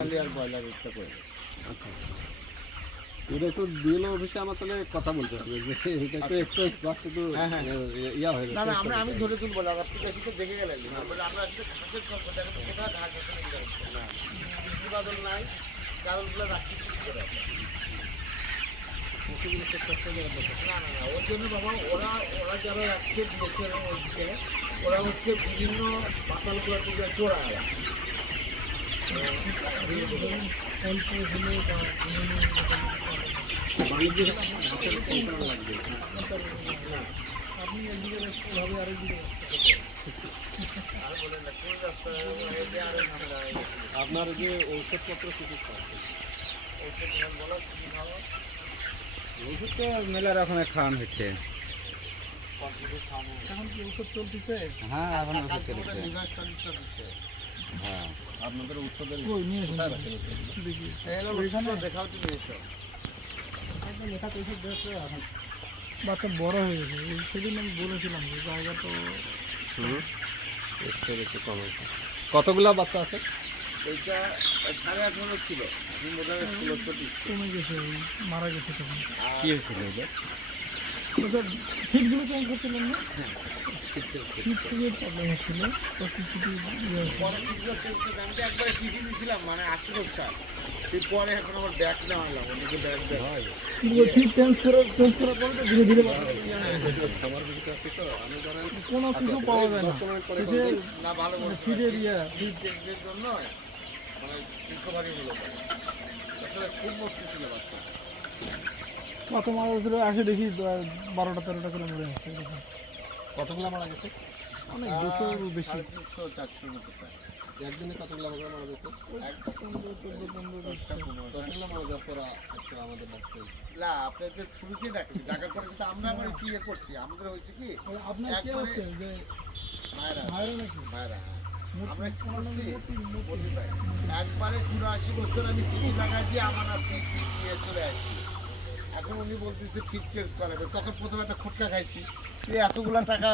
আর broiler করে আচ্ছা। এটা একটু বিএলও অফিসে আমার তাহলে কথা বলতে হবে যে এটা একটু একটু জাস্ট একটু হ্যাঁ, হ্যাঁ। ইয়ে- ইয়া হয়ে না না আমরা আমি ধরে তুলবো না আপনি দেশে তো দেখে গেলেন। আমরা আসলে ঘাসের গল্প তো কোথায় ঘাস আছে নাকি জানেন না বাদল নাই কারণগুলো রাখছি কি করে না না না ওর জন্য বাবা ওরা ওরা যারা রাখছে দিয়েছে এবং ওইদিকে ওরা হচ্ছে বিভিন্ন পাতালগুলো চোরা কন্ট্রোল লাগবে আপনি একদিকে ব্যস্ত হবে আরেকদিকে আপনার যে ঔষধপত্র কি কি খাওয়াচ্ছেন ওষুধ তো মেলা রকমের খাওয়ানো হচ্ছে। এখন কি ওষুধ চলতেছে? হ্যাঁ এখন ওষুধ কালকে হ্যাঁ আপনাদের কই নিয়ে? দেখি। এসো লেখা তো এখন বাচ্চা বড় হয়ে গেছে। সেদিন আমি বলেছিলাম যে জায়গা তো হুম। স্টোর একটু কম আছে। কতগুলা বাচ্চা আছে? এইটা সাড়ে আঠারো ছিল। হয় কমে গেছে মারা গেছে তখন। কি হয়েছিল এটা তো স্যার ফিটগুলো চেঞ্জ করছিলেন না? টিকি দিয়েছিলাম মানে ব্যাগ ব্যাগ হয় ফিট চেঞ্জ চেঞ্জ করার পরে কোনো কিছু পাওয়া যায় না না ভালো জন্য খুব ছিল আসে দেখি বারোটা তেরোটা করে মরে এরকম। কতগুলা মারা গেছে? অনেক দুশো বেশি। চারশোর মতো প্রায়। একদিনে কতগুলা মারা যেত এক পনেরো চোদ্দ পনেরো দশটা পনেরো কতগুলা মারা যাওয়ার পর একটা আমাদের ডাকছে না আপনাদের শুরুতে ডাকছি ডাকার পরে কিন্তু আমরা আবার কি ইয়ে করছি? আমাদের হয়েছে কি আপনার কি একবারে- হচ্ছে যে ভাইরা ভাইরা নাকি? ভাইরা। আমরা কি করছি? একবারে চুরাশি বছর আমি টিকিট লাগাই দিয়ে আমার নিয়ে চলে আসছি। এখন উনি বলতেছে ফিট চেঞ্জ করাবে। তখন প্রথমে একটা খোটকা খাইছি। এতগুলা টাকা